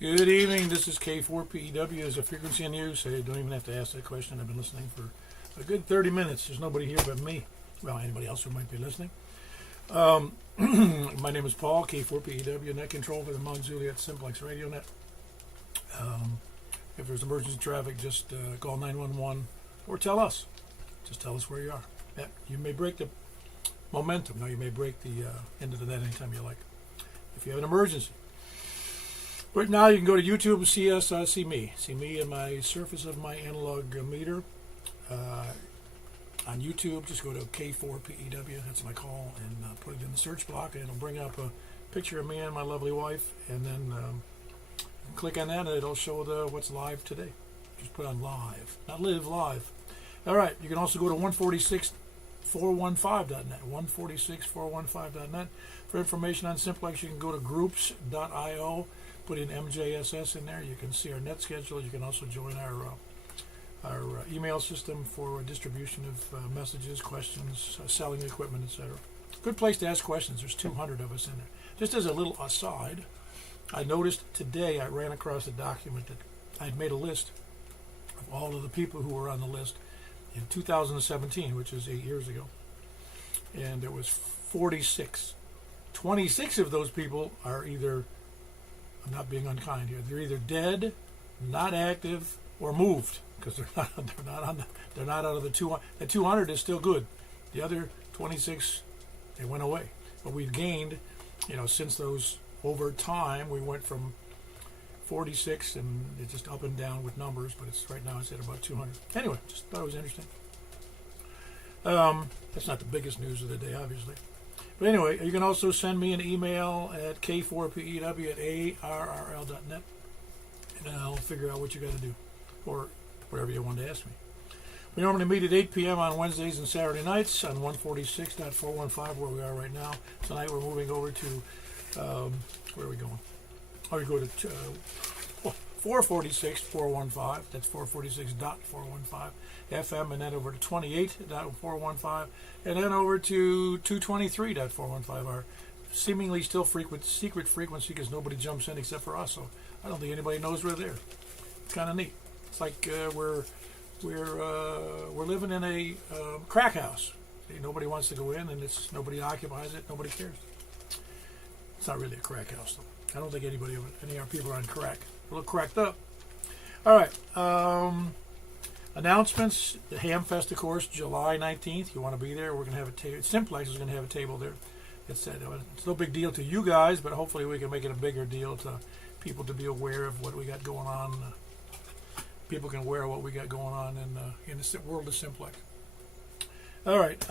Good evening. This is K4PEW. Is a frequency in use? I don't even have to ask that question. I've been listening for a good 30 minutes. There's nobody here but me. Well, anybody else who might be listening. My name is Paul, K4PEW, net control for the Mount Juliet Simplex Radio Net. If there's emergency traffic, just call 911 or tell us. Just tell us where you are. Yeah, you may break the momentum. No, you may break the end of the net anytime you like. If you have an emergency. But now you can go to YouTube and see us, see me and my surface of my analog meter. On YouTube, just go to K4PEW, that's my call, and put it in the search block, and it'll bring up a picture of me and my lovely wife, and then click on that, and it'll show what's live today. Just put on live, not live, live. All right, you can also go to 146.415.net, 146.415.net. For information on Simplex, you can go to groups.io. Put in MJSS in there. You can see our net schedule. You can also join our email system for distribution of messages, questions, selling equipment, etc. Good place to ask questions. There's 200 of us in there. Just as a little aside, I noticed today I ran across a document that I'd made a list of all of the people who were on the list in 2017, which is 8 years ago. And there was 46. 26 of those people are either, I'm not being unkind here, they're either dead, not active, or moved, because they're not out of the 200. The 200 is still good. The other 26, they went away. But we've gained, since those, over time, we went from 46, and it's just up and down with numbers, but right now it's at about 200. Anyway, just thought it was interesting. That's not the biggest news of the day, obviously. But anyway, you can also send me an email at k4pew@arrl.net, and I'll figure out what you got to do, or whatever you want to ask me. We normally meet at 8 p.m. on Wednesdays and Saturday nights on 146.415, where we are right now. Tonight we're moving over to, where are we going? Oh, we go to 446.415, that's 446.415 FM, and then over to 28.415, and then over to 223.415, our seemingly still secret frequency, because nobody jumps in except for us, so I don't think anybody knows we're there. It's kind of neat. It's like we're living in a crack house. Nobody wants to go in, and nobody occupies it. Nobody cares. It's not really a crack house, though. I don't think any of our people are on crack. A little cracked up. All right. Announcements. The Ham Fest, of course, July 19th. You want to be there. We're going to have a table. Simplex is going to have a table there. It's no big deal to you guys, but hopefully we can make it a bigger deal to people to be aware of what we got going on. People can aware of what we got going on in the world of Simplex. All right.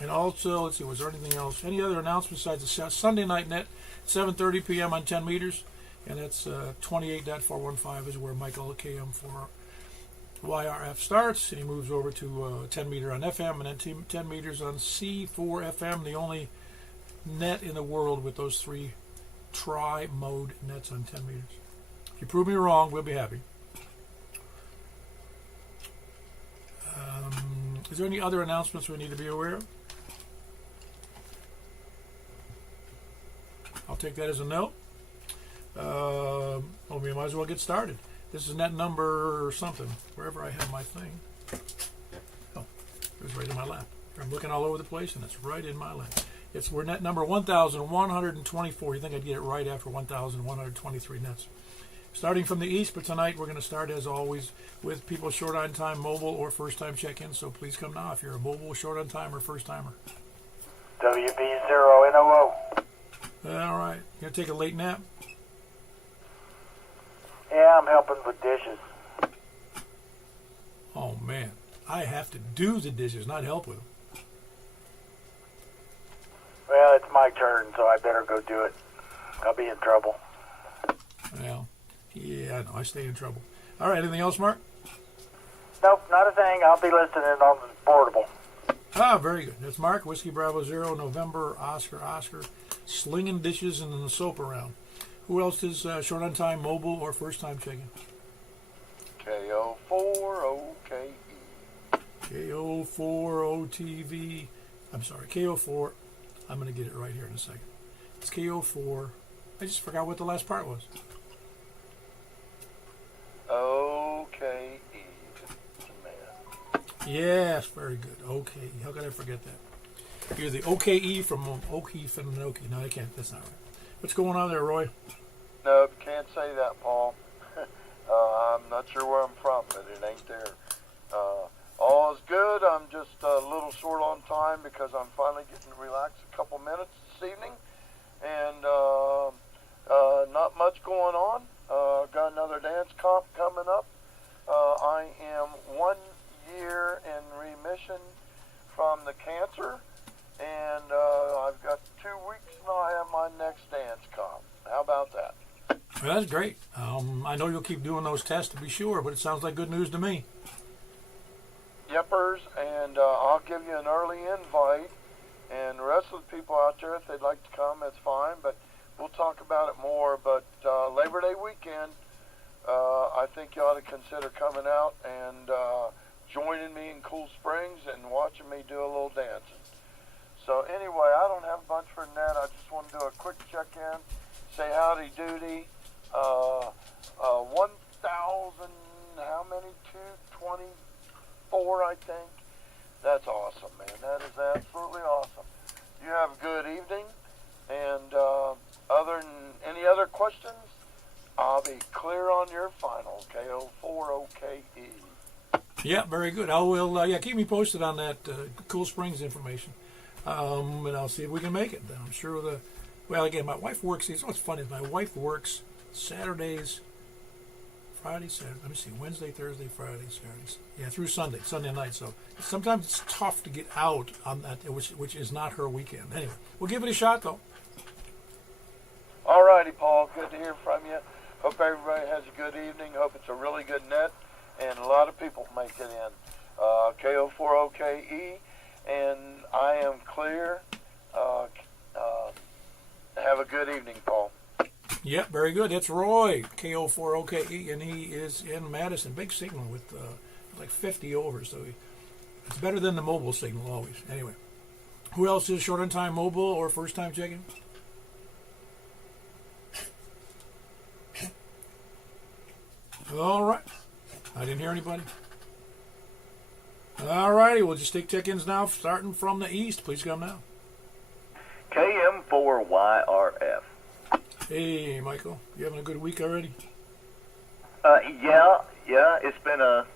And also, let's see, was there anything else? Any other announcements besides the Sunday night net, 7:30 p.m. on 10 meters, and that's 28.415 is where Michael KM4 YRF starts, and he moves over to 10 meter on FM, and then 10 meters on C4 FM, the only net in the world with those three tri-mode nets on 10 meters. If you prove me wrong, we'll be happy. Is there any other announcements we need to be aware of? I'll take that as a no. We might as well get started. This is net number something, wherever I have my thing. Oh, it was right in my lap. I'm looking all over the place, and it's right in my lap. We're net number 1,124. You think I'd get it right after 1,123 nets. Starting from the east, but tonight we're going to start, as always, with people short on time, mobile, or first-time check-in. So please come now if you're a mobile, short on time, or first-timer. WB0NOO. All right. You going to take a late nap? Yeah, I'm helping with dishes. Oh, man. I have to do the dishes, not help with them. Well, it's my turn, so I better go do it. I'll be in trouble. Well, yeah, I know. I stay in trouble. All right. Anything else, Mark? Nope, not a thing. I'll be listening on the portable. Ah, very good. That's Mark, Whiskey Bravo 0, November, Oscar, slinging dishes and the soap around. Who else is short on time, mobile, or first time checking? KO4OKE. KO4OTV. I'm sorry, KO4. I'm going to get it right here in a second. It's KO4. I just forgot what the last part was. Yes, very good. Okay, how could I forget that? You're the OKE from O'Keefe and Okie. No, I can't. That's not right. What's going on there, Roy? No, can't say that, Paul. I'm not sure where I'm from, but it ain't there. All is good. I'm just a little short on time because I'm finally getting to relax a couple minutes this evening. And not much going on. Got another dance comp coming up. I am 1 year in remission from the cancer. And I've got 2 weeks and I have my next dance comp. How about that? Well, that's great. I know you'll keep doing those tests to be sure, but it sounds like good news to me. Yepers, and I'll give you an early invite. And the rest of the people out there, if they'd like to come, that's fine. But we'll talk about it more. But Labor Day weekend, I think you ought to consider coming out and joining me in Cool Springs and watching me do a little dancing. So anyway, I don't have much for that. I just want to do a quick check-in, say howdy doody. 1,000, how many? 224, I think. That's awesome, man. That is absolutely awesome. You have a good evening. And other than any other questions, I'll be clear on your final, KO4OKE. Yeah, very good. I will. Yeah, keep me posted on that Cool Springs information, and I'll see if we can make it. I'm sure Well, again, my wife works. What's funny is my wife works Saturdays, Friday, Saturday. Let me see, Wednesday, Thursday, Friday, Saturday. Yeah, through Sunday night. So sometimes it's tough to get out on that, which is not her weekend. Anyway, we'll give it a shot though. All righty, Paul. Good to hear from you. Hope everybody has a good evening. Hope it's a really good net, and a lot of people make it in. KO4OKE, and I am clear. Have a good evening, Paul. Yep, very good. It's Roy, KO4OKE, and he is in Madison. Big signal with like 50 over, so it's better than the mobile signal always. Anyway, who else is short on time mobile or first time checking? All right. I didn't hear anybody. All righty, we'll just take check-ins now, starting from the east. Please come now. KM4YRF. Hey, Michael, you having a good week already? Yeah. It's been a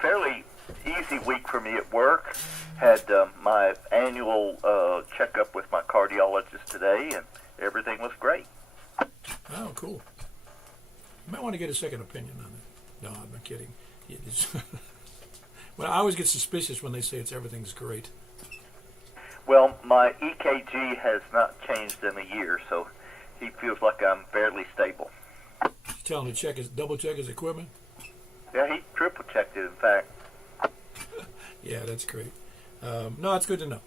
fairly easy week for me at work. Had my annual checkup with my cardiologist today, and everything was great. Oh, cool. You might want to get a second opinion on it. No, I'm not kidding. Well, I always get suspicious when they say everything's great. Well, my EKG has not changed in a year, so he feels like I'm fairly stable. You tell him to double check his equipment? Yeah, he triple checked it, in fact. Yeah, that's great. No, it's good to know.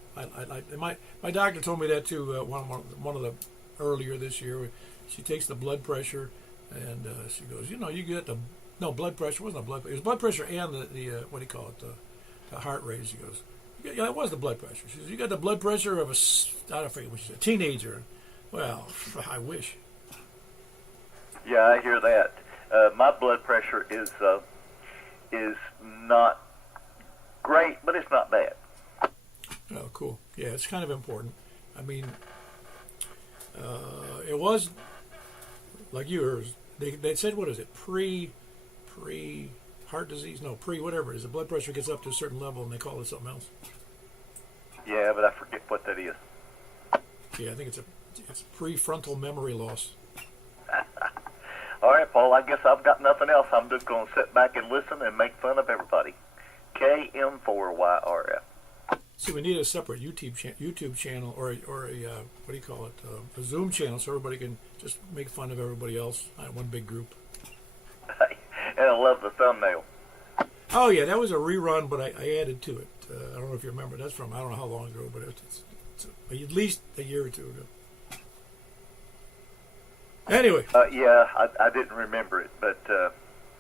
My doctor told me that too. One of the earlier this year, she takes the blood pressure, and she goes, you get blood pressure. It wasn't a blood pressure. It was blood pressure and the what do you call it? The heart rate. She goes, yeah, it was the blood pressure. She says, you got the blood pressure of I don't forget what she said, a teenager. Well, I wish. Yeah, I hear that. My blood pressure is not great, but it's not bad. Oh, cool. Yeah, it's kind of important. I mean, it was like yours. They said, what is it? Pre heart disease? No, whatever it is. The blood pressure gets up to a certain level, and they call it something else. Yeah, but I forget what that is. Yeah, I think it's prefrontal memory loss. All right, Paul, I guess I've got nothing else. I'm just going to sit back and listen and make fun of everybody. KM4YRF. See, we need a separate YouTube channel or a what do you call it? A Zoom channel so everybody can just make fun of everybody else. One big group. And I love the thumbnail. Oh, yeah, that was a rerun, but I added to it. I don't know if you remember. That's from, I don't know how long ago, but it's at least a year or two ago. Anyway. Yeah, I didn't remember it, but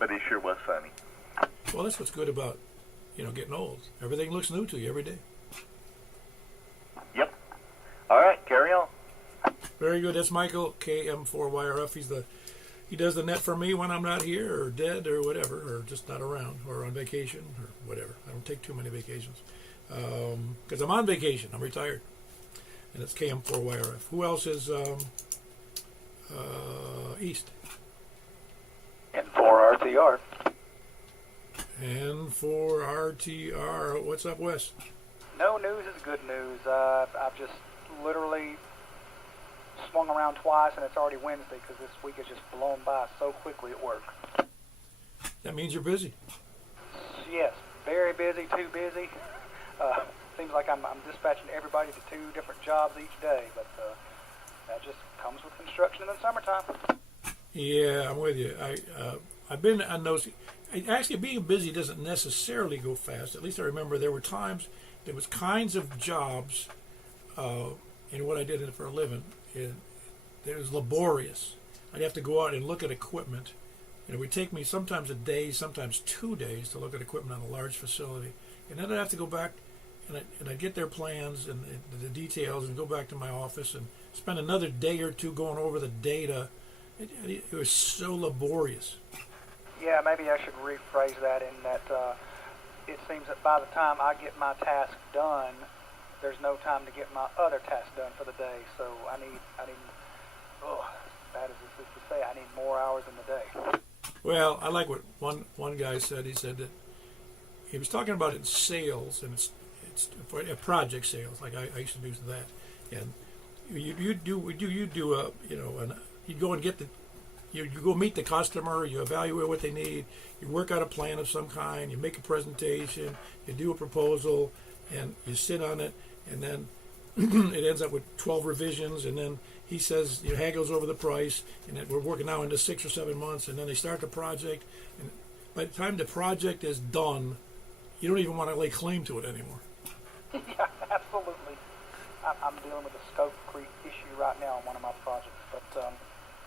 it sure was funny. Well, that's what's good about, getting old. Everything looks new to you every day. Yep. All right, carry on. Very good. That's Michael, KM4YRF. he does the net for me when I'm not here or dead or whatever, or just not around or on vacation or whatever. I don't take too many vacations because I'm on vacation. I'm retired, and it's KM4YRF. Who else is East? And for RTR. And for RTR, what's up, Wes? No news is good news. I've just literally swung around twice, and it's already Wednesday because this week has just blown by so quickly at work. That means you're busy. Yes, very busy, too busy. Seems like I'm dispatching everybody to 2 different jobs each day, but that just comes with construction in the summertime. Yeah, I'm with you. I've been on those. Actually, being busy doesn't necessarily go fast. At least I remember there were times there was kinds of jobs in what I did for a living. It was laborious. I'd have to go out and look at equipment. And it would take me sometimes a day, sometimes 2 days to look at equipment on a large facility. And then I'd have to go back and I'd get their plans and the details and go back to my office and spend another day or two going over the data. It was so laborious. Yeah, maybe I should rephrase that in that it seems that by the time I get my task done, there's no time to get my other task done for the day. So I need, as bad as this is to say, I need more hours in the day. Well, I like what one guy said. He said that he was talking about it in sales, and it's for project sales. Like I used to do that, and you go and get you go meet the customer, you evaluate what they need, you work out a plan of some kind, you make a presentation, you do a proposal, and you sit on it, and then it ends up with 12 revisions, and then he says, haggles over the price, and then we're working now into 6 or 7 months, and then they start the project, and by the time the project is done, you don't even want to lay claim to it anymore. Yeah, absolutely. I'm dealing with a scope creep issue right now on one of my projects, but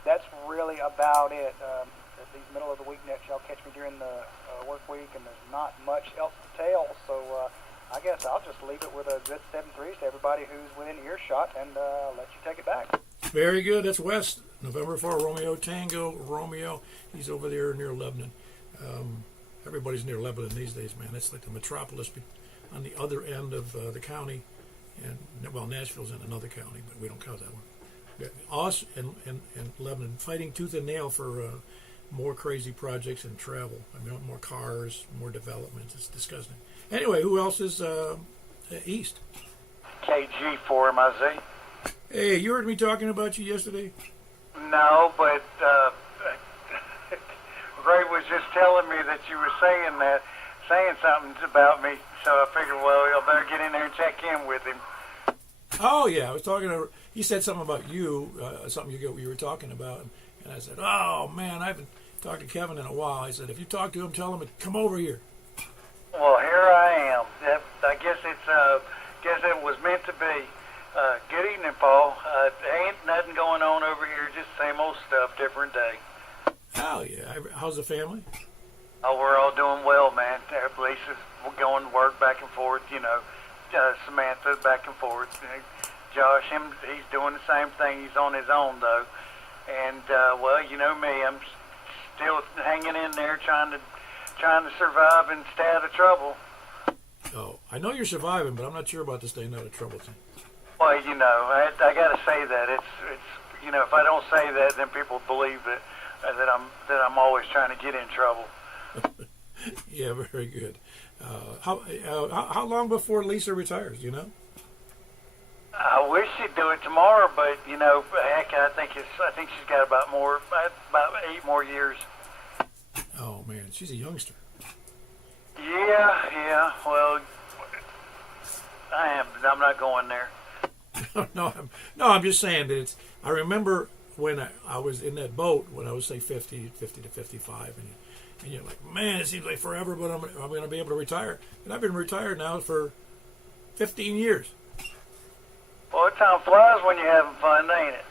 that's really about it. At these middle of the week nets, y'all catch me during the work week, and there's not much else to tell, so I guess I'll just leave it with a good 7-3 to everybody who's within earshot and let you take it back. Very good. That's West. November 4, Romeo Tango. Romeo. He's over there near Lebanon. Everybody's near Lebanon these days, man. It's like the metropolis on the other end of the county. And well, Nashville's in another county, but we don't count that one. Us and Lebanon fighting tooth and nail for more crazy projects and travel. I mean, more cars, more development. It's disgusting. Anyway, who else is East? KG4MIZ. Hey, you heard me talking about you yesterday? No, but Ray was just telling me that you were saying something about me, so I figured, well, I better get in there and check in with him. Oh, yeah, I was talking to, he said something about you, something you were talking about, and I said, oh, man, I haven't talked to Kevin in a while. I said, if you talk to him, tell him to come over here. Well, here I am. I guess it was meant to be. Good evening, Paul. Ain't nothing going on over here, just same old stuff, different day. Oh, yeah. How's the family? Oh, we're all doing well, man. Lisa's going to work back and forth, Samantha back and forth. Josh, he's doing the same thing. He's on his own, though. And, well, you know me, I'm still hanging in there trying to survive and stay out of trouble. Oh, I know you're surviving, but I'm not sure about the staying out of trouble thing. Well, I got to say that. It's if I don't say that, then people believe that I'm always trying to get in trouble. Yeah, very good. How long before Lisa retires, you know? I wish she'd do it tomorrow, but heck, I think she's got about 8 more years. Oh man, she's a youngster. Yeah. Well, I am. I'm not going there. No, I'm just saying that I remember when I was in that boat when I was say 50 to 55, and you're like, man, it seems like forever, but I'm going to be able to retire. And I've been retired now for 15 years. Well, time flies when you're having fun, ain't it?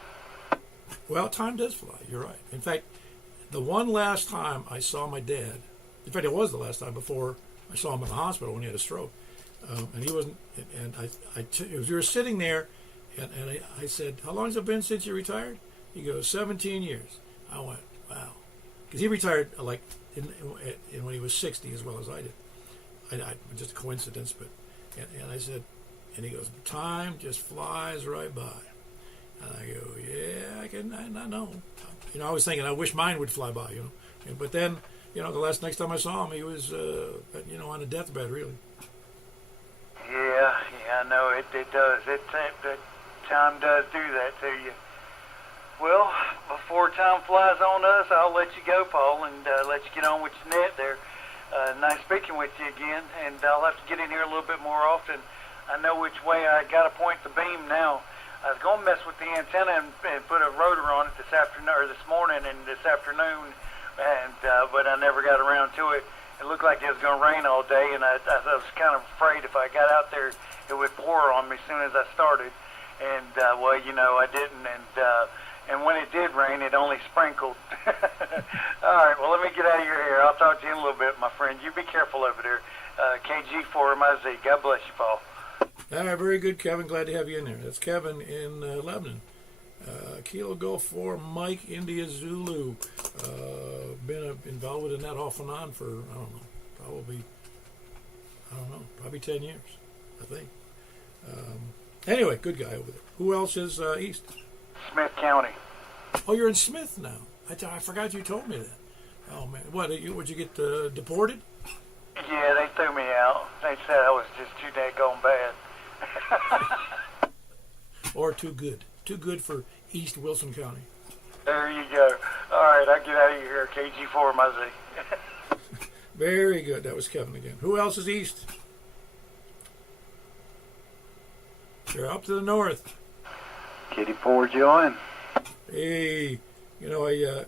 Well, time does fly. You're right. In fact, the one last time I saw my dad, in fact, it was the last time before I saw him in the hospital when he had a stroke, and he wasn't. And we were sitting there, and I said, "How long has it been since you retired?" He goes, 17 years. I went, wow. Because he retired like when he was 60 as well as I did. Just a coincidence, but and I said, and he goes, time just flies right by. And I go, yeah, I know. You know, I was thinking, I wish mine would fly by, you know. But then, you know, next time I saw him, he was, you know, on a deathbed, really. Yeah, I know it does. That time does do that to you. Well, before time flies on us, I'll let you go, Paul, and let you get on with your net there. Nice speaking with you again, and I'll have to get in here a little bit more often. I know which way I got to point the beam now. I was going to mess with the antenna and put a rotor on it this afternoon or this morning and this afternoon, and but I never got around to it. It looked like it was going to rain all day, and I was kind of afraid if I got out there, it would pour on me as soon as I started. And well, you know, I didn't, and when it did rain, it only sprinkled. All right, well, let me get out of your hair. I'll talk to you in a little bit, my friend. You be careful over there. KG4MIZ. God bless you, Paul. All right, very good, Kevin. Glad to have you in there. That's Kevin in Lebanon. Kilo Golf 4, Mike, India, Zulu. Been involved in that off and on for, I don't know, probably 10 years, I think. Anyway, good guy over there. Who else is east? Smith County. Oh, you're in Smith now. I forgot you told me that. Oh, man. What, would you get deported? Yeah, they threw me out. They said I was just too daggone bad. Or too good. Too good for East Wilson County. There you go. All right, I'll get out of here. KG4MIZ. Very good. That was Kevin again. Who else is east? You're up to the north. Kitty Ford join. Hey, you know, I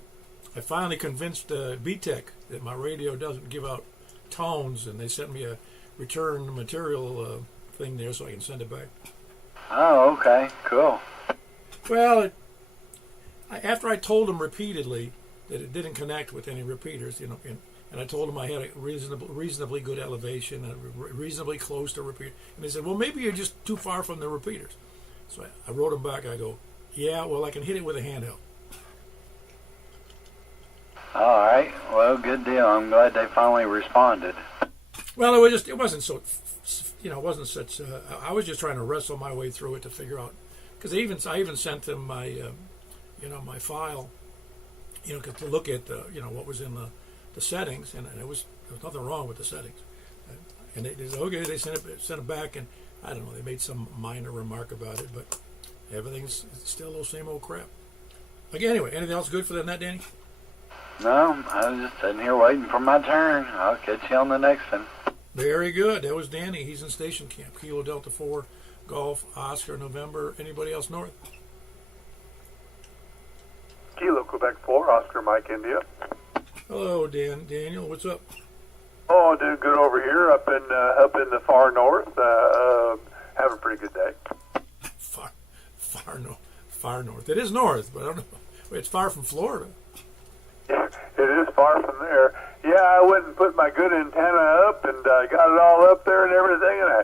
finally convinced BTEC that my radio doesn't give out tones, and they sent me a return material thing there so I can send it back. Oh, okay, cool. Well, after I told them repeatedly that it didn't connect with any repeaters, you know, and I told them I had a reasonably good elevation, reasonably close to repeater, and they said, well, maybe you're just too far from the repeaters. So I wrote them back. I go, yeah, well, I can hit it with a handheld. All right, well, good deal. I'm glad they finally responded. Well, it wasn't so, you know, it wasn't such. I was just trying to wrestle my way through it to figure out, because I even sent them my, you know, my file, you know, to look at you know, what was in the settings, and there was nothing wrong with the settings, and they said, okay, they sent it back, and I don't know, they made some minor remark about it, but everything's still the same old crap. Like, anyway, anything else good for the net, Danny? No, I was just sitting here waiting for my turn. I'll catch you on the next one. Very good. That was Danny. He's in station camp. Kilo Delta 4, Golf, Oscar, November. Anybody else north? Kilo Quebec 4, Oscar Mike India. Hello, Daniel. What's up? Oh, doing good over here, up in the far north. Have a pretty good day. Far north. It is north, but I don't know. It's far from Florida. Yeah, it is far from there. Yeah, I went and put my good antenna up, and I got it all up there and everything, and I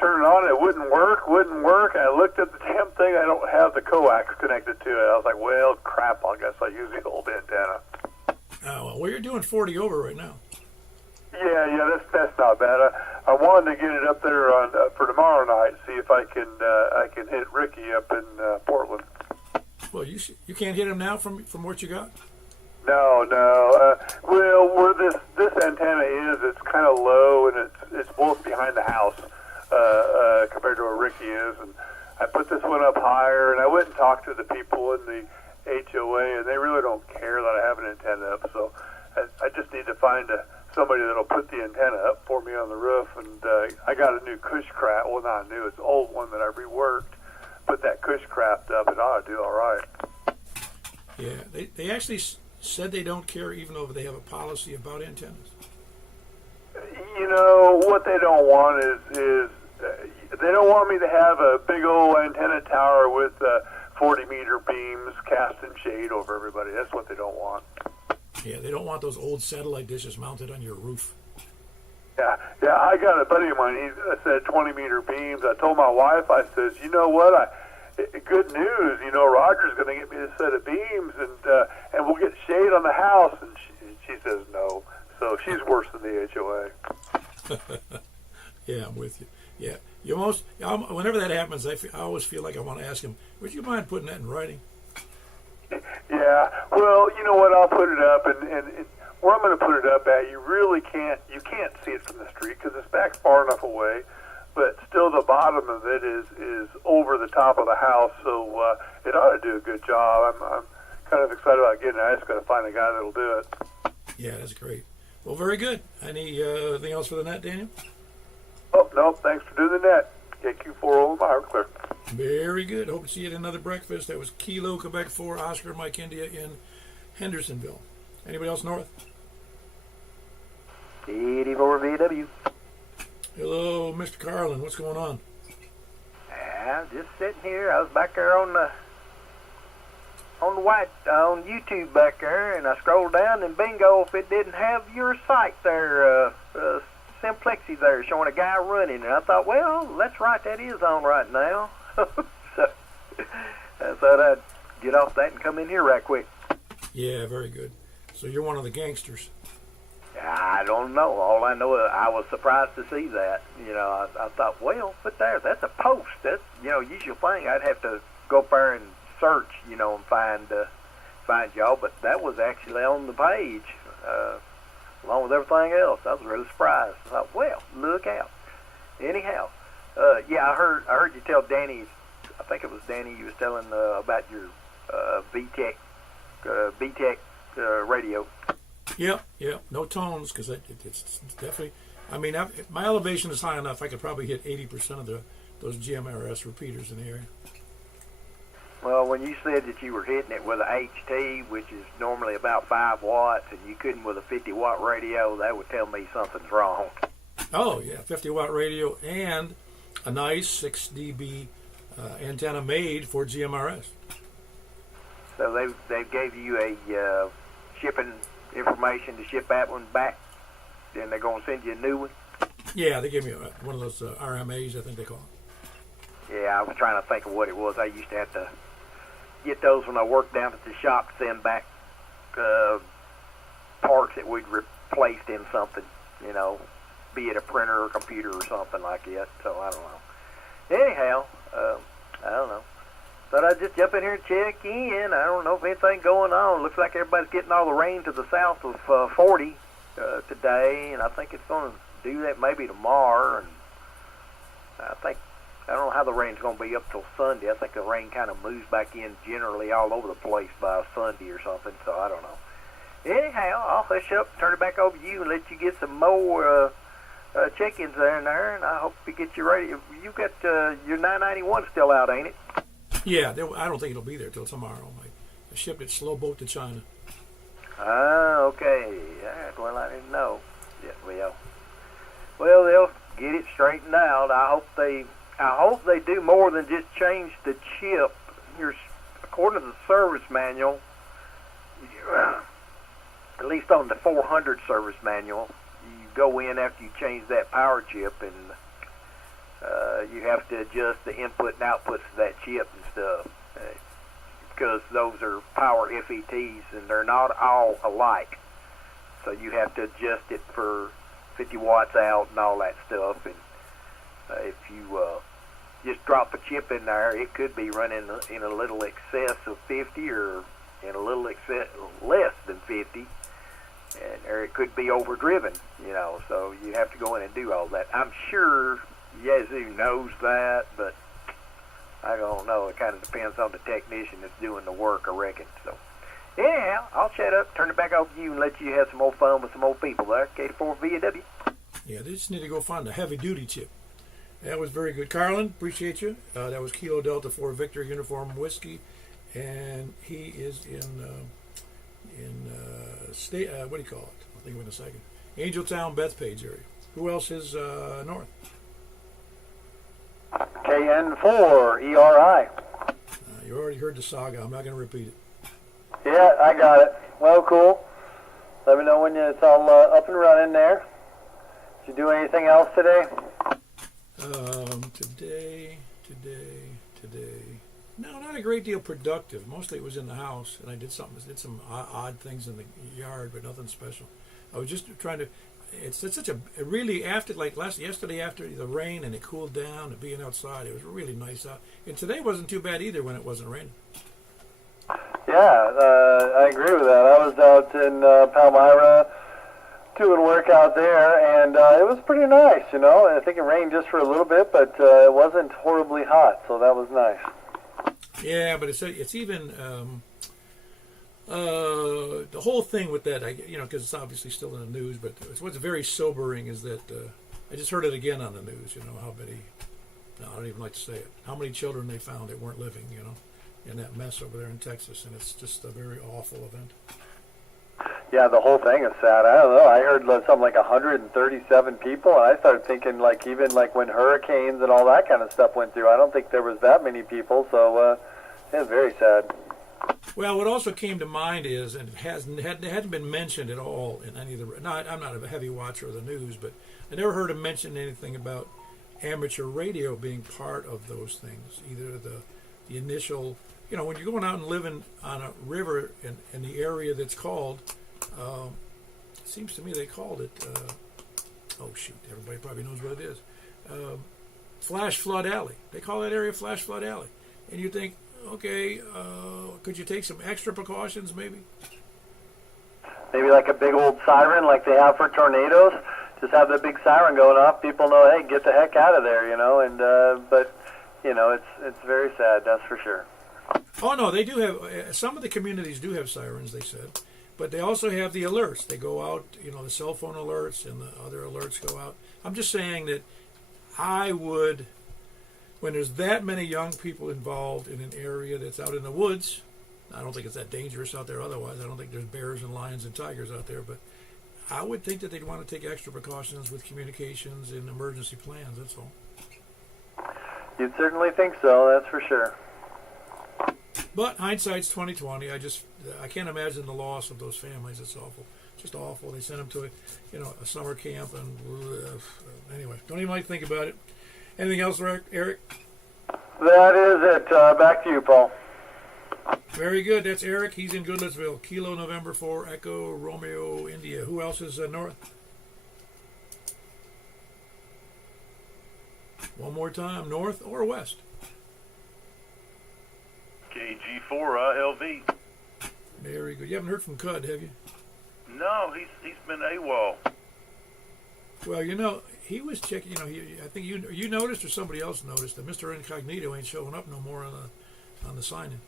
turned it on. It wouldn't work. I looked at the damn thing. I don't have the coax connected to it. I was like, well, crap. I guess I use the old antenna. Oh, well, you're doing 40 over right now. Yeah, that's not bad. I wanted to get it up there on for tomorrow night. See if I can hit Ricky up in Portland. Well, you can't hit him now from what you got. No. Well, where this antenna is, it's kind of low, and it's both behind the house compared to where Ricky is. And I put this one up higher, and I went and talked to the people in the HOA, and they really don't care that I have an antenna up. So I just need to find somebody that'll put the antenna up for me on the roof. And I got a new cush craft. Well, not new. It's an old one that I reworked. Put that cush craft up, and ought to do all right. Yeah, they actually said they don't care, even though they have a policy about antennas. You know, what they don't want is they don't want me to have a big old antenna tower with 40-meter beams casting shade over everybody. That's what they don't want. Yeah, they don't want those old satellite dishes mounted on your roof. Yeah, I got a buddy of mine. He said 20-meter beams. I told my wife, I says, you know what? good news. You know, Roger's going to get me a set of beams, and we'll get shade on the house. And she says no. So she's worse than the HOA. Yeah, I'm with you. Yeah, whenever that happens, I always feel like I want to ask him, would you mind putting that in writing? Yeah, well, you know what? I'll put it up, and where I'm going to put it up at, you can't see it from the street because it's back far enough away, but still the bottom of it is over the top of the house, so it ought to do a good job. I'm kind of excited about getting it. I just got to find a guy that'll do it. Yeah, that's great. Well, very good. Anything else for the net, Daniel? Oh, no, thanks for doing the net. KQ40 Mile Clear. Very good. Hope to see you at another breakfast. That was Kilo, Quebec 4, Oscar, Mike, India in Hendersonville. Anybody else north? 84 VW. Hello, Mr. Carlin. What's going on? I'm just sitting here. I was back there on YouTube back there, and I scrolled down, and bingo, if it didn't have your site there, Simplexy there, showing a guy running, and I thought, well, that's right, that is on right now. So I thought I'd get off that and come in here right quick. Yeah, very good. So you're one of the gangsters. I don't know. All I know is I was surprised to see that. You know, I thought, well, but that's a post. That's, usual thing. I'd have to go up there and search, and find y'all. But that was actually on the page, along with everything else. I was really surprised. I thought, well, look out. Anyhow, yeah, I heard you tell Danny. I think it was Danny. You was telling about your VTech radio. Yeah, no tones, because it's definitely. I mean, my elevation is high enough. I could probably hit 80% of those GMRS repeaters in the area. Well, when you said that you were hitting it with a HT, which is normally about 5 watts, and you couldn't with a 50-watt radio, that would tell me something's wrong. Oh yeah, 50-watt radio and a nice 6 dB antenna made for GMRS. So they gave you a shipping information to ship that one back, then they're going to send you a new one? Yeah, they gave me one of those RMAs, I think they call it. Yeah, I was trying to think of what it was. I used to have to get those when I worked down at the shop, send back parts that we'd replaced in something, be it a printer or computer or something like that. So I don't know. Anyhow, I don't know. Thought I'd just jump in here and check in. I don't know if anything going on. Looks like everybody's getting all the rain to the south of 40 today, and I think it's going to do that maybe tomorrow. And I don't know how the rain's going to be up till Sunday. I think the rain kind of moves back in generally all over the place by Sunday or something, so I don't know. Anyhow, I'll hush up, turn it back over to you, and let you get some more check-ins there and there, and I hope you get your radio. You got your 991 still out, ain't it? Yeah, I don't think it'll be there till tomorrow. I shipped it slow boat to China. Okay. Well, I didn't know. Yeah, well, they'll get it straightened out. I hope they do more than just change the chip. According to the service manual, at least on the 400 service manual, you go in after you change that power chip, and you have to adjust the input and outputs of that chip and stuff, because those are power FETs and they're not all alike. So you have to adjust it for 50 watts out and all that stuff. And if you just drop a chip in there, it could be running in a little excess of 50 or in a little less than 50, or it could be overdriven, so you have to go in and do all that. I'm sure Yazoo knows that, but I don't know. It kind of depends on the technician that's doing the work, I reckon. So, anyhow, I'll shut up, turn it back over to you, and let you have some more fun with some more people there. K4 VW. Yeah, they just need to go find a heavy-duty chip. That was very good. Carlin, appreciate you. That was Kilo Delta 4 Victor Uniform Whiskey, and he is in state. What do you call it? I'll think of it in a second. Angeltown, Bethpage area. Who else is north? KN4 ERI. You already heard the saga. I'm not going to repeat it. Yeah, I got it. Well, cool. Let me know when it's all up and running there. Did you do anything else today? Today. No, not a great deal productive. Mostly it was in the house, and I did some odd things in the yard, but nothing special. I was just trying to. It's such a really after like yesterday after the rain and it cooled down and being outside, it was really nice out. And today wasn't too bad either when it wasn't raining. Yeah, I agree with that. I was out in Palmyra doing work out there, and it was pretty nice, you know. I think it rained just for a little bit, but it wasn't horribly hot, so that was nice. Yeah, but it's even the whole thing with that, because it's obviously still in the news, but what's very sobering is that I just heard it again on the news, how many, no, I don't even like to say it, how many children they found that weren't living, in that mess over there in Texas, and it's just a very awful event. Yeah, the whole thing is sad. I don't know. I heard something like 137 people, and I started thinking even when hurricanes and all that kind of stuff went through, I don't think there was that many people, so it's very sad. Well, what also came to mind is, and it hadn't been mentioned at all in any of the. No, I'm not a heavy watcher of the news, but I never heard him mention anything about amateur radio being part of those things. Either the initial, when you're going out and living on a river in the area that's called, it seems to me they called it. Oh shoot! Everybody probably knows what it is. Flash Flood Alley. They call that area Flash Flood Alley, and you think. Okay, could you take some extra precautions, maybe? Maybe like a big old siren like they have for tornadoes. Just have the big siren going off. People know, hey, get the heck out of there, but, it's very sad, that's for sure. Oh, no, they do have, some of the communities do have sirens, they said. But they also have the alerts. They go out, the cell phone alerts and the other alerts go out. I'm just saying that I would... When there's that many young people involved in an area that's out in the woods, I don't think it's that dangerous out there otherwise. I don't think there's bears and lions and tigers out there, but I would think that they'd want to take extra precautions with communications and emergency plans, that's all. You'd certainly think so, that's for sure. But hindsight's 2020. I can't imagine the loss of those families. It's awful. Just awful. They sent them to a summer camp, and anyway, don't even like to think about it. Anything else, Eric? That is it. Back to you, Paul. Very good. That's Eric. He's in Goodlettsville. Kilo November 4, Echo Romeo, India. Who else is north? One more time. North or west? KG4 ILV. Very good. You haven't heard from Cud, have you? No, he's been AWOL. Well, he was checking. I think you noticed or somebody else noticed that Mr. Incognito ain't showing up no more on the signing.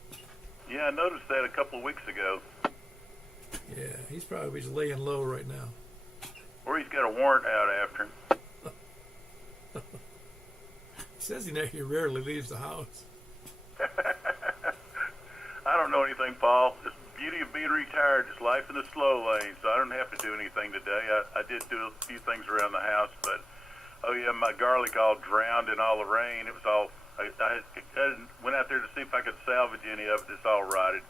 Yeah, I noticed that a couple of weeks ago. Yeah, he's probably just laying low right now. Or he's got a warrant out after him. He says he rarely leaves the house. I don't know anything, Paul. It's the beauty of being retired. It's life in the slow lane, so I don't have to do anything today. I did do a few things around the house, but, my garlic all drowned in all the rain. It was all, I went out there to see if I could salvage any of it. It's all rotted.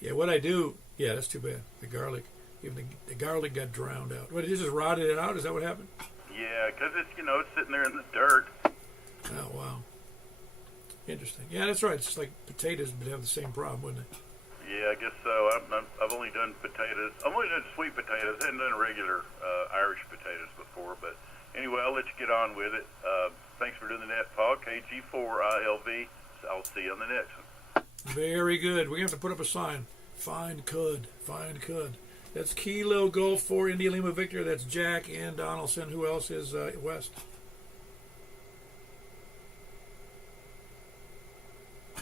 Yeah, what I do, that's too bad. The garlic, even the garlic got drowned out. What, it just rotted it out? Is that what happened? Yeah, because it's, it's sitting there in the dirt. Oh, wow. Interesting. Yeah, that's right. It's just like potatoes would have the same problem, wouldn't it? Yeah, I guess so. I've only done potatoes. I've only done sweet potatoes. I hadn't done regular Irish potatoes before. But anyway, I'll let you get on with it. Thanks for doing the net, Paul. KG4 ILV. I'll see you on the next one. Very good. We're going to have to put up a sign. Find Cud. Find Cud. That's Kilo Golf 4 India Lima Victor. That's Jack and Donaldson. Who else is west?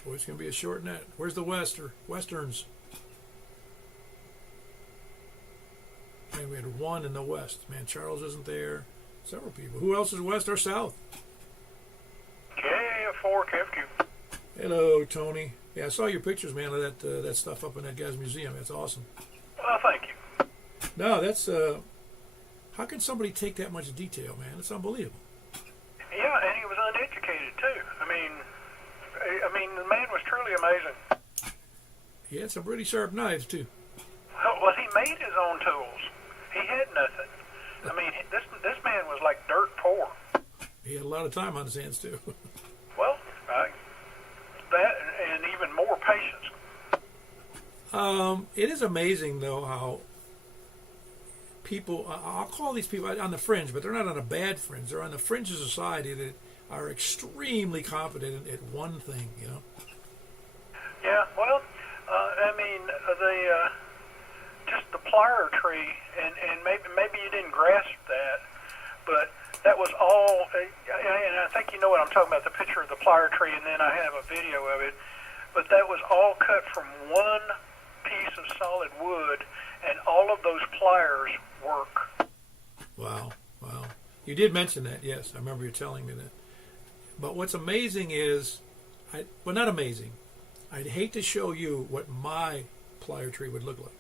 Boy, it's going to be a short net. Where's the westerns? Man, we had one in the west. Man, Charles isn't there. Several people. Who else is west or south? K4 KFQ. Hello, Tony. Yeah, I saw your pictures, man, of that stuff up in that guy's museum. That's awesome. Well, thank you. No, that's how can somebody take that much detail, man? It's unbelievable. Yeah, and he was uneducated too. I mean, the man was truly amazing. He had some pretty sharp knives too. Well, he made his own tools. He had nothing. I mean, this man was like dirt poor. He had a lot of time on his hands too. Well, It is amazing, though, how people, I'll call these people on the fringe, but they're not on a bad fringe. They're on the fringe of society that are extremely competent at one thing, you know? Yeah, well, I mean, just the plier tree, and maybe you didn't grasp that, but that was all, and I think you know what I'm talking about, the picture of the plier tree, and then I have a video of it, but that was all cut from one piece of solid wood, and all of those pliers work. Wow. You did mention that, yes. I remember you telling me that. But what's amazing is, well, not amazing. I'd hate to show you what my plier tree would look like.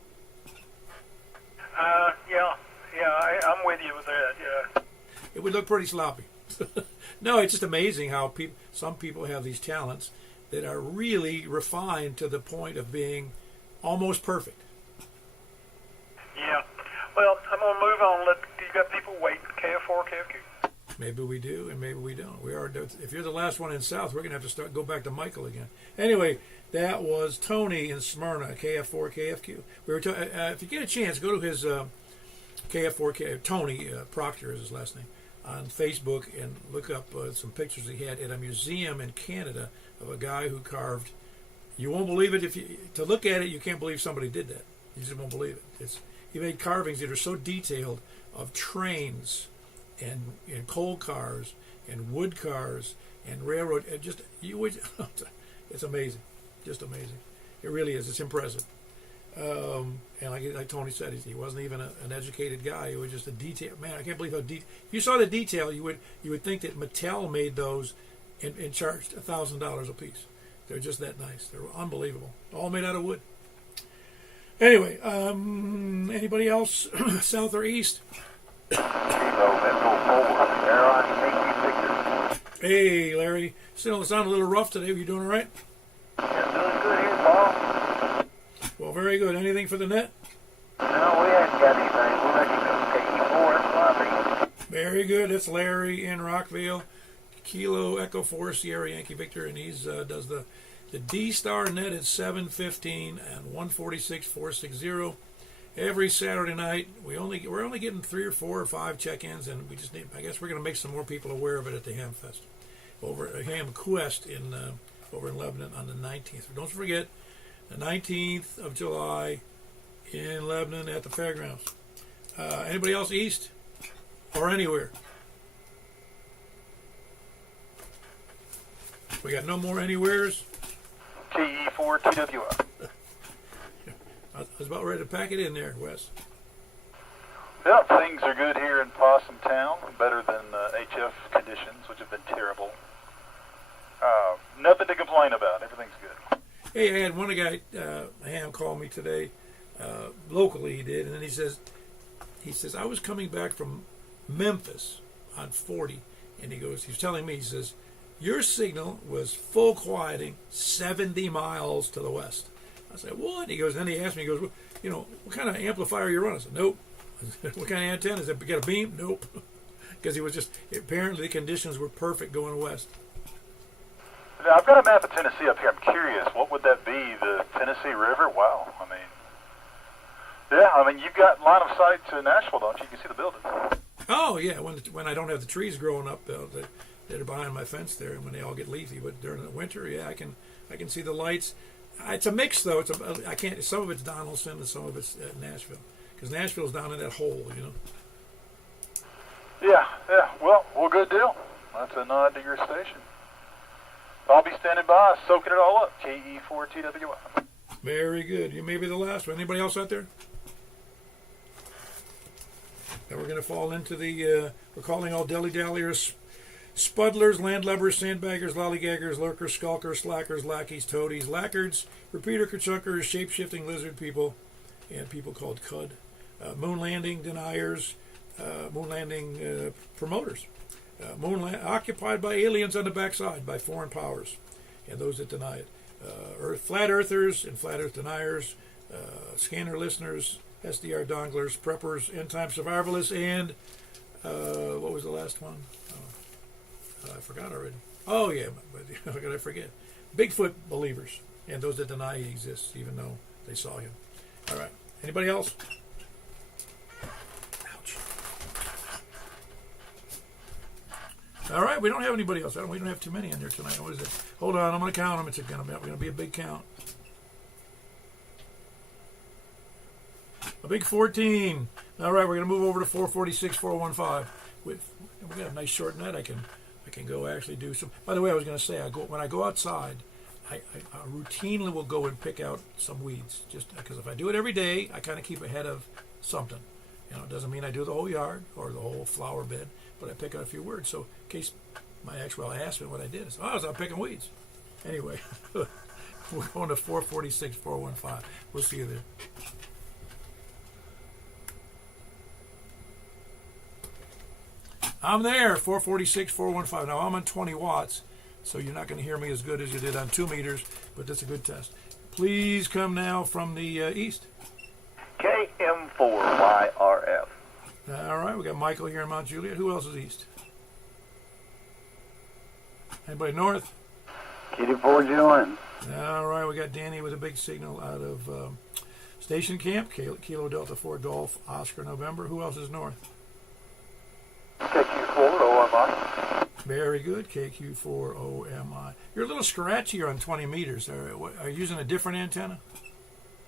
I'm with you with that, yeah. It would look pretty sloppy. No, it's just amazing how some people have these talents that are really refined to the point of being almost perfect. Yeah. Well, I'm going to move on. You got people waiting. KF4, KFQ. Maybe we do, and maybe we don't. We are. If you're the last one in South, we're going to have to go back to Michael again. Anyway, that was Tony in Smyrna, KF4, KFQ. We were if you get a chance, go to his KF4, Tony Proctor is his last name, on Facebook and look up some pictures he had at a museum in Canada of a guy who carved. You won't believe it to look at it. You can't believe somebody did that. You just won't believe it. He made carvings that are so detailed of trains and coal cars and wood cars and railroad. It's amazing, just amazing. It really is. It's impressive. And like Tony said, he wasn't even an educated guy. He was just a detail man. I can't believe how if you saw the detail, you would think that Mattel made those and charged $1,000 a piece. They're just that nice. They're unbelievable. All made out of wood. Anyway, anybody else, south or east? Hey, Larry. Still sound a little rough today. Are you doing all right? Yeah, doing good here, Paul. Well, very good. Anything for the net? No, we haven't got anything. We'll let you go. KE4, that's what Very good. That's Larry in Rockville. Kilo Echo 4 Sierra Yankee Victor, and he's does the D-Star net at 7:15 and 146,460 every Saturday night. We're only getting 3 or 4 or 5 check-ins, and I guess we're going to make some more people aware of it at the Ham Fest over at Ham Quest over in Lebanon on the 19th. Don't forget the 19th of July in Lebanon at the fairgrounds. Anybody else east or anywhere? We got no more anywheres. KE4 TWI. I was about ready to pack it in there, Wes. Yep, things are good here in Possum Town, better than HF conditions, which have been terrible. Nothing to complain about. Everything's good. Hey, I had one guy, Ham, called me today, locally he did, and then he says, I was coming back from Memphis on 40, and he was telling me, he says, your signal was full quieting 70 miles to the west. I said, what? He goes, then he asked me, he goes, well, what kind of amplifier are you running? I said, nope. What kind of antenna? Is it got a beam? Nope. Because he was apparently the conditions were perfect going west. Now, I've got a map of Tennessee up here. I'm curious, what would that be? The Tennessee River? Wow. You've got line of sight to Nashville, don't you? You can see the buildings. Oh, yeah. When I don't have the trees growing up, they're behind my fence there, and when they all get leafy. But during the winter, yeah, I can see the lights. It's a mix, though. I can't. Some of it's Donaldson, and some of it's Nashville, because Nashville's down in that hole, Yeah. Well, good deal. That's a nod to your station. I'll be standing by, soaking it all up. KE4 TWI. Very good. You may be the last one. Anybody else out there? Now we're going to fall into we're calling all dilly-dalliers, spuddlers, landlubbers, sandbaggers, lollygaggers, lurkers, skulkers, slackers, lackeys, toadies, lackards, repeater kerchuckers, shape-shifting lizard people, and people called cud, moon landing deniers, moon landing promoters, occupied by aliens on the backside, by foreign powers, and those that deny it, flat earthers and flat earth deniers, scanner listeners, SDR donglers, preppers, end-time survivalists, and what was the last one? I forgot already. Oh, yeah, but how could I forget? Bigfoot believers, and those that deny he exists, even though they saw him. All right. Anybody else? Ouch. All right, we don't have anybody else. We don't have too many in there tonight. What is it? Hold on, I'm going to count them. It's going to be a big count. A big 14. All right, we're going to move over to 446, 415. We got a nice short net. I can go actually do some. By the way, I was going to say, when I go outside, I routinely will go and pick out some weeds. Just because if I do it every day, I kind of keep ahead of something. It doesn't mean I do the whole yard or the whole flower bed, but I pick out a few words. So in case my ex-well asked me what I did, I said, I was out picking weeds. Anyway, we're going to 446, 415. We'll see you there. I'm there, 446, 415. Now, I'm on 20 watts, so you're not going to hear me as good as you did on 2 meters, but that's a good test. Please come now from the east. KM4YRF. All right, we got Michael here in Mount Juliet. Who else is east? Anybody north? Kitty 4 Julian. All right, we got Danny with a big signal out of Station Camp, Kilo Delta 4 Golf, Oscar November. Who else is north? KQ4OMI. Very good, KQ4OMI. You're a little scratchier on 20 meters. Are you using a different antenna?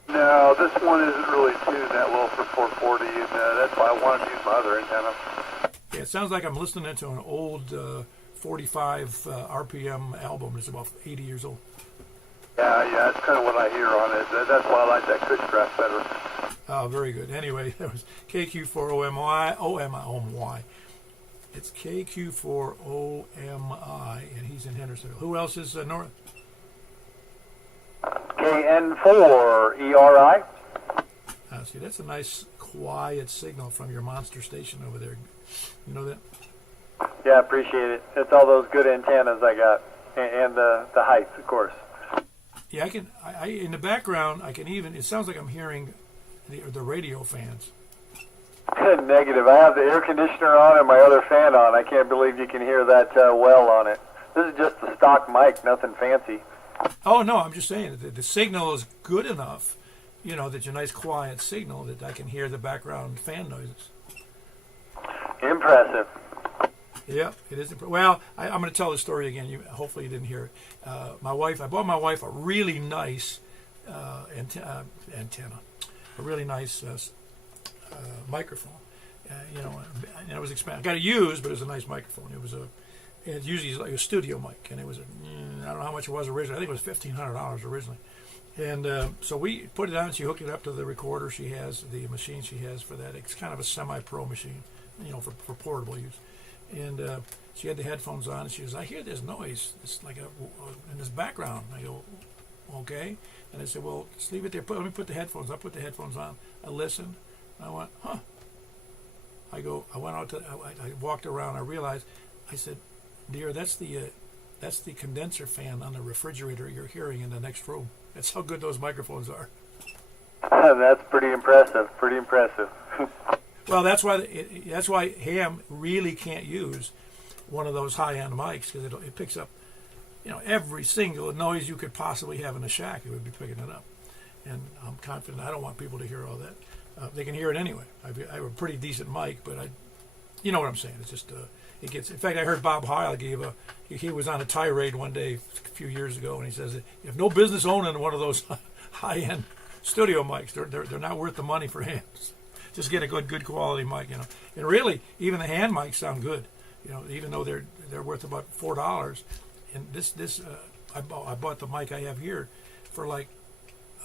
No, this one isn't really tuned that well for 440, and that's why I wanted to use my other antenna. Yeah, it sounds like I'm listening to an old 45 RPM album. It's about 80 years old. Yeah, that's kind of what I hear on it. That's why I like that Kush Craft better. Oh, very good. Anyway, that was KQ4OMI. It's KQ4OMI, and he's in Hendersonville. Who else is north? KN4ERI. See, that's a nice, quiet signal from your monster station over there. You know that? Yeah, I appreciate it. It's all those good antennas I got, and the heights, of course. Yeah, I can. In the background, I can even. It sounds like I'm hearing the radio fans. Negative. I have the air conditioner on and my other fan on. I can't believe you can hear that well on it. This is just the stock mic, nothing fancy. Oh no, I'm just saying that the signal is good enough. That's a nice quiet signal that I can hear the background fan noises. Impressive. Yeah, it is. Well, I'm going to tell the story again. Hopefully you didn't hear it. I bought my wife a really nice antenna, a really nice microphone. And it was expensive. I got it used, but it was a nice microphone. It usually is like a studio mic, and it was I don't know how much it was originally. I think it was $1,500 originally. And so we put it on. She hooked it up to the recorder she has, the machine she has for that. It's kind of a semi-pro machine, for portable use. And she had the headphones on, and she goes, I hear this noise. It's like in this background. I go, okay. And I said, well, just leave it there. Let me put the headphones. I put the headphones on. I listened. And I went, huh. I went out I walked around. I realized, I said, dear, that's the condenser fan on the refrigerator you're hearing in the next room. That's how good those microphones are. That's pretty impressive. Pretty impressive. Well, that's why ham really can't use one of those high-end mics, because it picks up, every single noise you could possibly have in a shack. It would be picking it up, and I'm confident. I don't want people to hear all that. They can hear it anyway. I have a pretty decent mic, but you know what I'm saying. It's just it gets. In fact, I heard Bob Heil he was on a tirade one day a few years ago, and he says, "You have no business owning one of those high-end studio mics. They're not worth the money for hams." Just get a good quality mic, And really, even the hand mics sound good, even though they're worth about $4. And I bought the mic I have here for like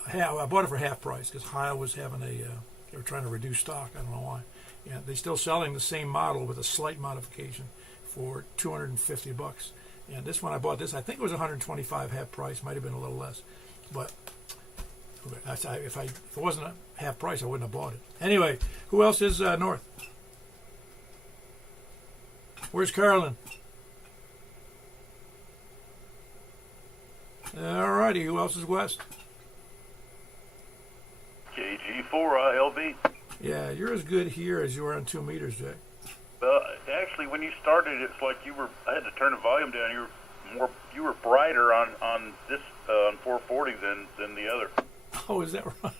half. I bought it for half price because Heil was having they were trying to reduce stock. I don't know why. Yeah, they're still selling the same model with a slight modification for $250. And this one I bought I think it was $125 half price, might have been a little less, but. If it wasn't a half price, I wouldn't have bought it. Anyway, who else is north? Where's Carolyn? All righty, who else is west? KG4ILV. Yeah, you're as good here as you are on 2 meters, Jack. Well, actually, when you started, it's like I had to turn the volume down. You were brighter on this on 440 than the other. Oh, is that right?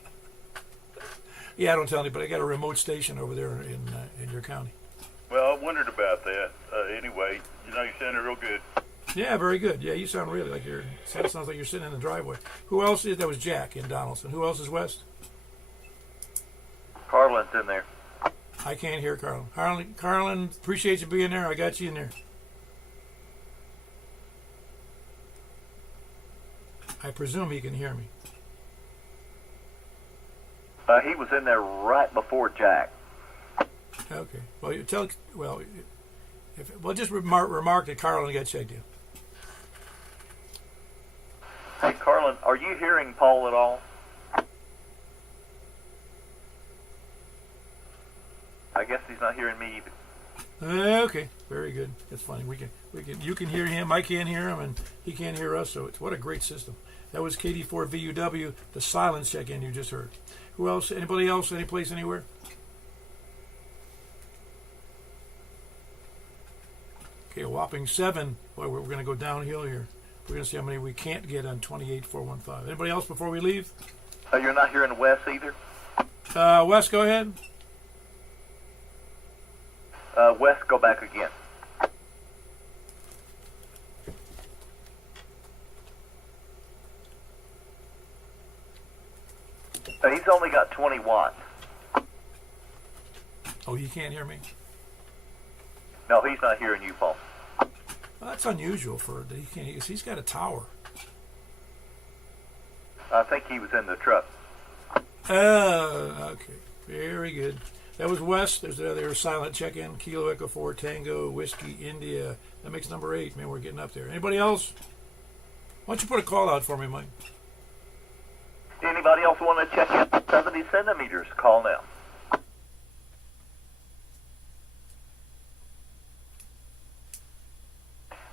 Yeah, don't tell anybody. I got a remote station over there in your county. Well, I wondered about that. Anyway, you sounded real good. Yeah, very good. Yeah, you sound really like sounds like you're sitting in the driveway. Who else is, that was Jack in Donaldson. Who else is West? Carlin's in there. I can't hear Carlin. Carlin, appreciate you being there. I got you in there. I presume he can hear me. He was in there right before Jack. Okay. Well, just remark that Carlin got checked in. Hey, Carlin, are you hearing Paul at all? I guess he's not hearing me either. Okay, very good. That's funny. You can hear him. I can't hear him, and he can't hear us. So what a great system. That was KD4 VUW, the silence check-in you just heard. Who else? Anybody else? Any place, anywhere? Okay, a whopping 7. Boy, we're going to go downhill here. We're going to see how many we can't get on 28415. Anybody else before we leave? You're not hearing Wes either? Wes, go ahead. Wes, go back again. He's only got 20 watts. Oh, he can't hear me? No, he's not hearing you, Paul. Well, that's unusual for he can't. He's got a tower. I think he was in the truck. Okay, very good. That was West. There's the other silent check-in. Kilo Echo 4 Tango Whiskey India. That makes number 8. Man, we're getting up there. Anybody else? Why don't you put a call out for me, Mike? Anybody else want to check in 70 centimeters? Call now.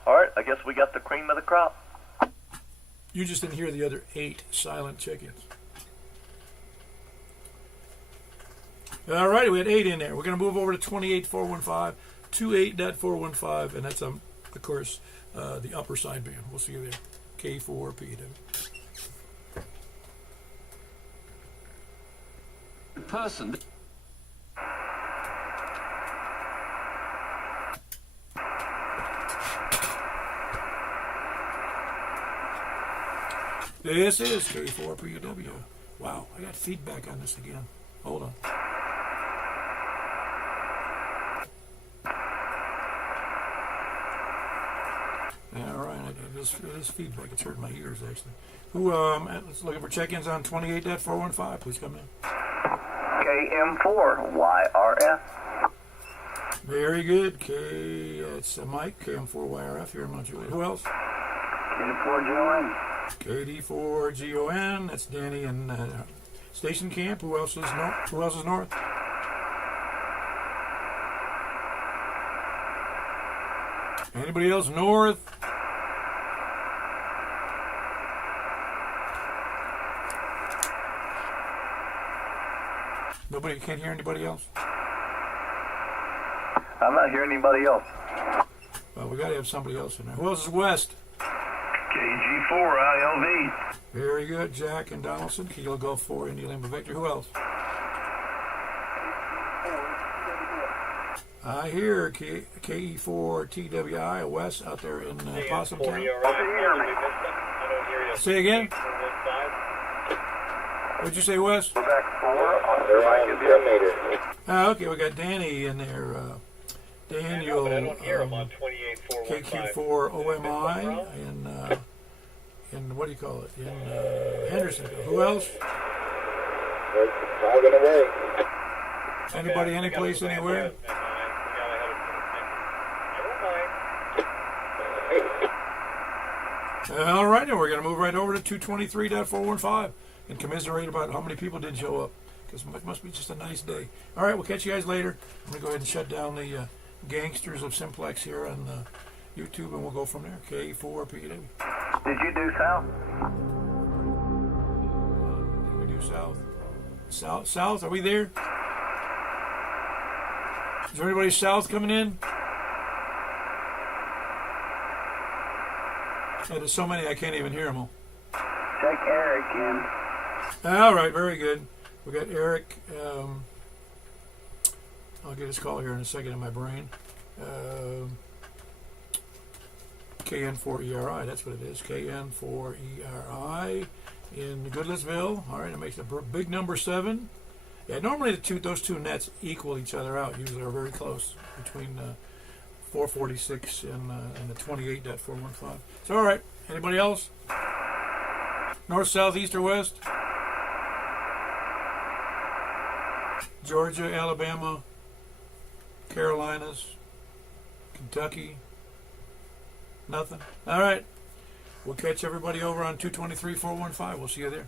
All right, I guess we got the cream of the crop. You just didn't hear the other 8 silent check-ins. All right, we had 8 in there. We're going to move over to 28415, 28.415, and that's, of course, the upper sideband. We'll see you there. K4PW. Person. This is K4PW. Wow, I got feedback on this again. Hold on. All right, this feedback. It's hurting my ears, actually. Let's look for check-ins on 28.415. Please come in. KM4YRF. Very good. It's Mike, KM4YRF here in Mount Juliet. Who else? KD4GON. KD4GON. That's Danny in Station Camp. Who else is north? Anybody else north? Nobody, can't hear anybody else? I'm not hearing anybody else. Well, we got to have somebody else in there. Who else is west? KG4ILV. Very good. Jack and Donaldson. Kilo Golf 4, India Lima Victor. Who else? I hear KE4TWI, West out there in Possum Town. Say again? What'd you say, Wes? Okay, we got Danny in there. Daniel, KQ4OMI, in what do you call it? In Henderson. Who else? Anybody, any place, anywhere? All right, and we're going to move right over to 223.415 and commiserate about how many people didn't show up, because it must be just a nice day. All right, we'll catch you guys later. I'm going to go ahead and shut down the gangsters of Simplex here on YouTube, and we'll go from there. K4PW. Did you do south? Did we do south? South, are we there? Is there anybody south coming in? Yeah, there's so many I can't even hear them all. Check Eric in. All right, very good. We got Eric. I'll get his call here in a second in my brain. KN4ERI, that's what it is. KN4ERI in Goodlettsville. All right, it makes a big number 7. Yeah, normally those two nets equal each other out. Usually are very close between 446 and the 28.415. So, all right. Anybody else? North, south, east, or west? Georgia, Alabama, Carolinas, Kentucky. Nothing. All right. We'll catch everybody over on 223-415. We'll see you there.